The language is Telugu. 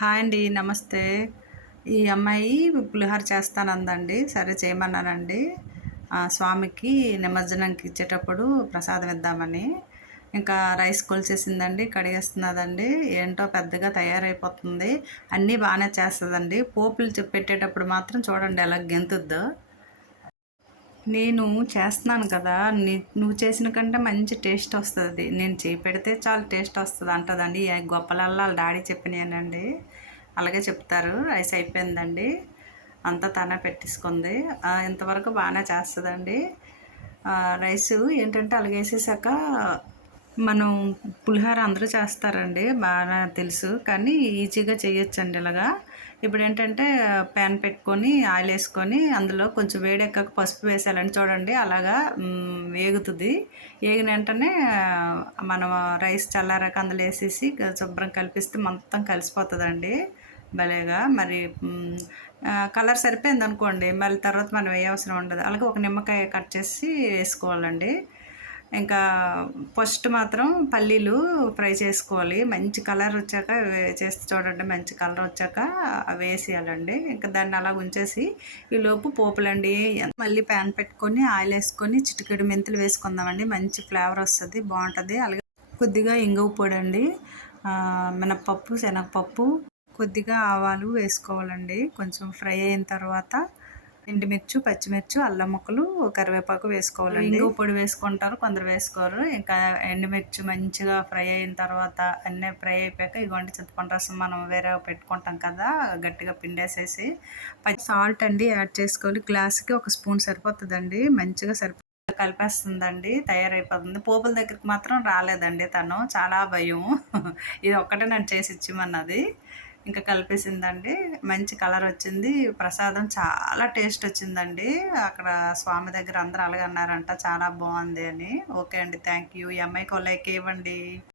హాయ్ అండి నమస్తే. ఈ అమ్మాయి పులిహోర చేస్తానందండి. సరే చేయమన్నానండి. స్వామికి నిమజ్జనంకి ఇచ్చేటప్పుడు ప్రసాదం ఇద్దామని. ఇంకా రైస్ కొలిచేసిందండి కడిగేస్తున్నదండి. ఏంటో పెద్దగా తయారైపోతుంది. అన్నీ బాగానే చేస్తుందండి. పోపులు పెట్టేటప్పుడు మాత్రం చూడండి ఎలా గెంతుద్దో. నేను చేస్తున్నాను కదా నీ నువ్వు చేసిన కంటే మంచి టేస్ట్ వస్తుంది. నేను చేయి పెడితే చాలా టేస్ట్ వస్తుంది అంటుందండి. గొప్పలల్లా వాళ్ళ డాడీ చెప్పినానండి. అలాగే చెప్తారు. రైస్ అయిపోయిందండి. అంతా తనే పెట్టేసుకుంది. ఇంతవరకు బాగానే చేస్తుందండి. రైస్ ఏంటంటే అలాగేసేసాక మనం పులిహోర అందరూ చేస్తారండి బాగా తెలుసు. కానీ ఈజీగా చేయొచ్చండి ఇలాగా. ఇప్పుడు ఏంటంటే ప్యాన్ పెట్టుకొని ఆయిల్ వేసుకొని అందులో కొంచెం వేడెక్కక పసుపు వేసేయాలని చూడండి అలాగా వేగుతుంది. వేగిన వెంటనే మనం రైస్ చల్లారాక అందులో వేసేసి శుభ్రం కలిపిస్తే మొత్తం కలిసిపోతుందండి. భలేగా. మరి కలర్ సరిపోయింది అనుకోండి మళ్ళీ తర్వాత మనం ఏ అవసరం ఉండదు. అలాగే ఒక నిమ్మకాయ కట్ చేసి వేసుకోవాలండి. ఇంకా ఫస్ట్ మాత్రం పల్లీలు ఫ్రై చేసుకోవాలి. మంచి కలర్ వచ్చాక చేస్తే చూడండి మంచి కలర్ వచ్చాక అవి వేసేయాలండి. ఇంకా దాన్ని అలా ఉంచేసి ఈలోపు పోపులండి మళ్ళీ ప్యాన్ పెట్టుకొని ఆయిల్ వేసుకొని చిటికెడు మెంతులు వేసుకుందామండి. మంచి ఫ్లేవర్ వస్తుంది బాగుంటుంది. అలాగే కొద్దిగా ఇంగువ పొడి అండి మినప్పప్పు శనగపప్పు కొద్దిగా ఆవాలు వేసుకోవాలండి. కొంచెం ఫ్రై అయిన తర్వాత ఎండుమిర్చి పచ్చిమిర్చి అల్లం ముక్కలు కరివేపాకు వేసుకోవాలి ఇంగు పొడి వేసుకుంటారు కొందరు వేసుకోరు. ఇంకా ఎండుమిర్చి మంచిగా ఫ్రై అయిన తర్వాత అన్నీ ఫ్రై అయిపోయాక ఇదిగోండి చింతపండు రసం మనం వేరే పెట్టుకుంటాం కదా గట్టిగా పిండేసేసి. సాల్ట్ అండి యాడ్ చేసుకోవాలి. గ్లాస్కి ఒక స్పూన్ సరిపోతుందండి. మంచిగా సరిపో కలిపేస్తుందండి. తయారైపోతుంది. పోపుల దగ్గరికి మాత్రం రాలేదండి తను. చాలా భయం. ఇది ఒక్కటే నన్ను చేసి ఇచ్చిమన్నది ఇంకా కలిపేసిందండి. మంచి కలర్ వచ్చింది. ప్రసాదం చాలా టేస్ట్ వచ్చిందండి. అక్కడ స్వామి దగ్గర అందరూ అలాగే అన్నారంట చాలా బాగుంది అని. ఓకే అండి థ్యాంక్ యూ ఈ అమ్మాయికి లైక్ ఇవ్వండి.